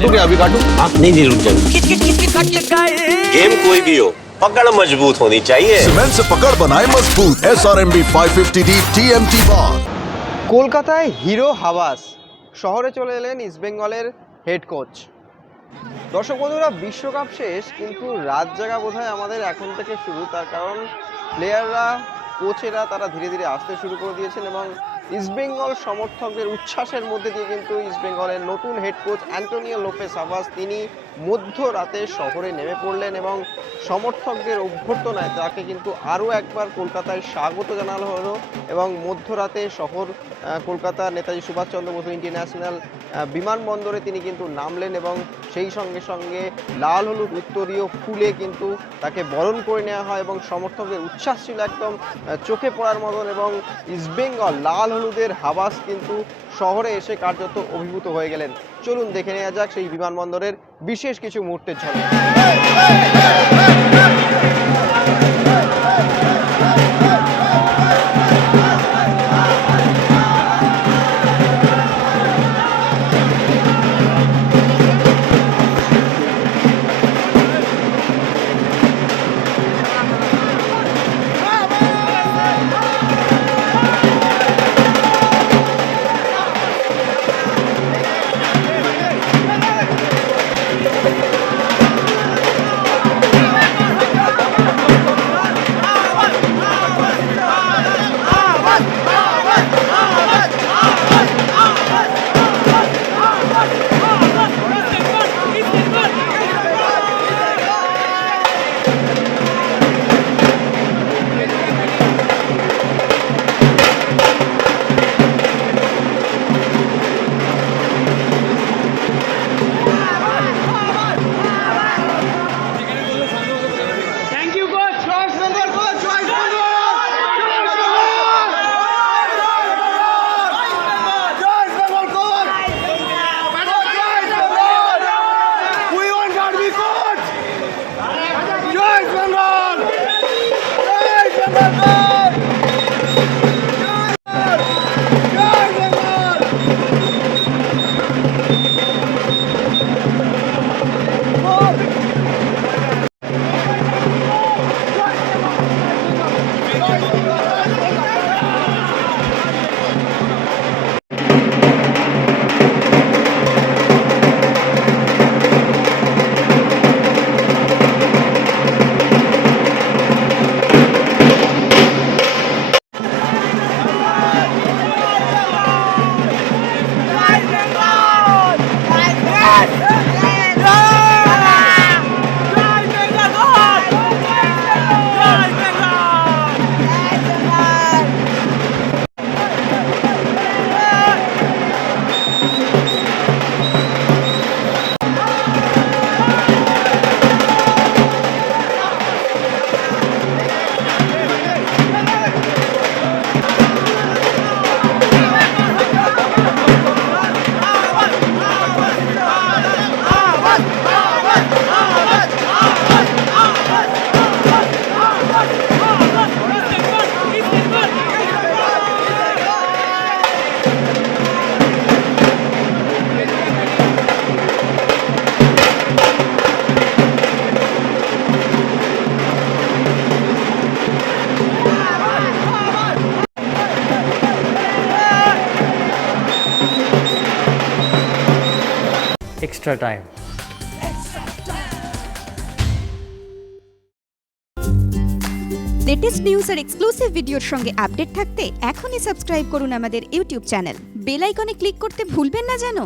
काटू क्या अभी काटू? आप नहीं रुक जाओ। गेम कोई भी हो, पकड़ मजबूत होनी चाहिए। सीमेंट से पकड़ बनाए मजबूत। SRMB 550D TMT bar। কলকাতায় হিরো হাওয়াস শহরে চলে এলেন ইস্টবেঙ্গলের হেড কোচ। দর্শক বন্ধুরা, বিশ্বকাপ শেষ, কিন্তু রাত জাগা বোধহয় আমাদের এখন থেকে শুরু। তার কারণ প্লেয়াররা, কোচেরা তারা ধীরে ধীরে আসতে শুরু করে দিয়েছেন এবং ইস্টবেঙ্গল সমর্থকদের উচ্ছ্বাসের মধ্যে দিয়ে কিন্তু ইস্টবেঙ্গলের নতুন হেড কোচ অ্যান্টোনিও লোপেস হাভাস তিনি মধ্যরাতে শহরে নেমে পড়লেন এবং সমর্থকদের অভ্যর্থনায় তাকে কিন্তু আরও একবার কলকাতায় স্বাগত জানানো হলো এবং মধ্যরাতে শহর কলকাতা নেতাজি সুভাষচন্দ্র বসু ইন্টারন্যাশনাল বিমানবন্দরে তিনি কিন্তু নামলেন এবং সেই সঙ্গে সঙ্গে লাল হলুদ উত্তরীয় ফুলে কিন্তু তাকে বরণ করে নেওয়া হয় এবং সমর্থকদের উচ্ছ্বাস ছিল একদম চোখে পড়ার মতন এবং ইস্টবেঙ্গল লাল হলুদের হাওয়াস কিন্তু শহরে এসে কার্যত অভিভূত হয়ে গেলেন। চলুন দেখে নেওয়া যাক সেই বিমানবন্দরের বিশেষ কিছু মুহূর্তের ঝলক। extra time. লেটেস্ট নিউজ আর এক্সক্লুসিভ ভিডিওর সঙ্গে আপডেট থাকতে এখনই সাবস্ক্রাইব করুন আমাদের ইউটিউব চ্যানেল। বেল আইকনে ক্লিক করতে ভুলবেন না যেন।